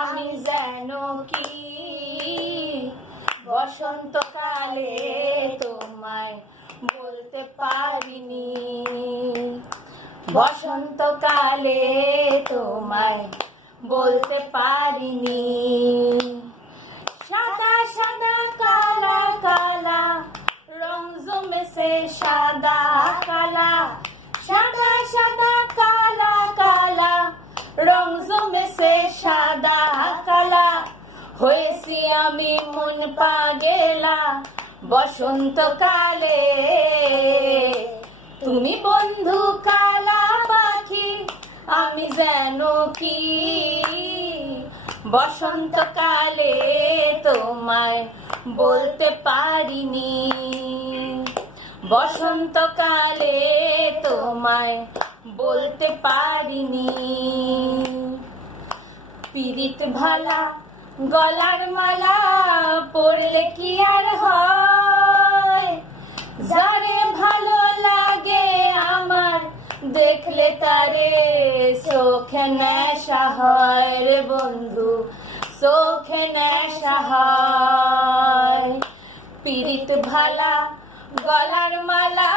আমি যেন কি বসন্তকালে তোমায় বলতে পারিনি, বসন্তকালে তোমায় বলতে পারিনি। সাদা সাদা কালা কালা রং জমেছে সাদা কালা, সাদা সাদা কালা কালা রং জমেছে সাদা কালা। হয়েছি আমি মন পাগেলা বসন্তকালে, তুমি বন্ধু কালা পাখি আমি যেন কি বসন্তকালে তোমায় বলতে পারিনি, বসন্তকালে তোমায় বলতে পারিনি। পিরিত ভালা গলার মালা পড়লে কি আর হয়, যারে ভালো লাগে আমার দেখলে তারে চোখে নেশা হয় রে বন্ধু, চোখে নেশা হয়। পিরিত ভালা গলার মালা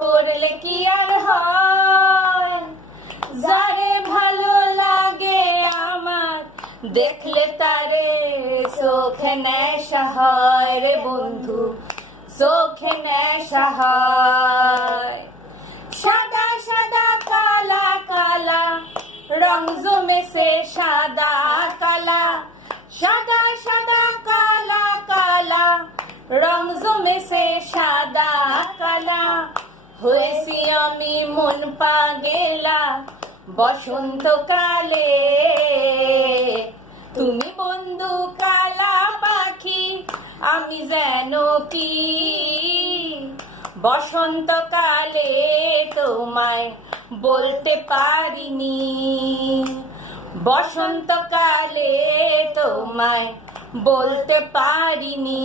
পড়লে কি আর হয়, যারে ভালো লাগে আমার দেখলে তারে চোখে নেশা হয় রে বন্ধু, চোখে নেশা হয়। সাদা সাদা কালা কালা রং জমেছে সাদা কালা, সাদা সাদা কালা কালা রং জমেছে সাদা কালা। হয়েছি আমি মন পাগেলা বসন্তকালে, তুমি বন্ধু কালা পাখি আমি যেন কি বসন্তকালে তোমায় বলতে পারিনি, বসন্তকালে তোমায় বলতে পারিনি।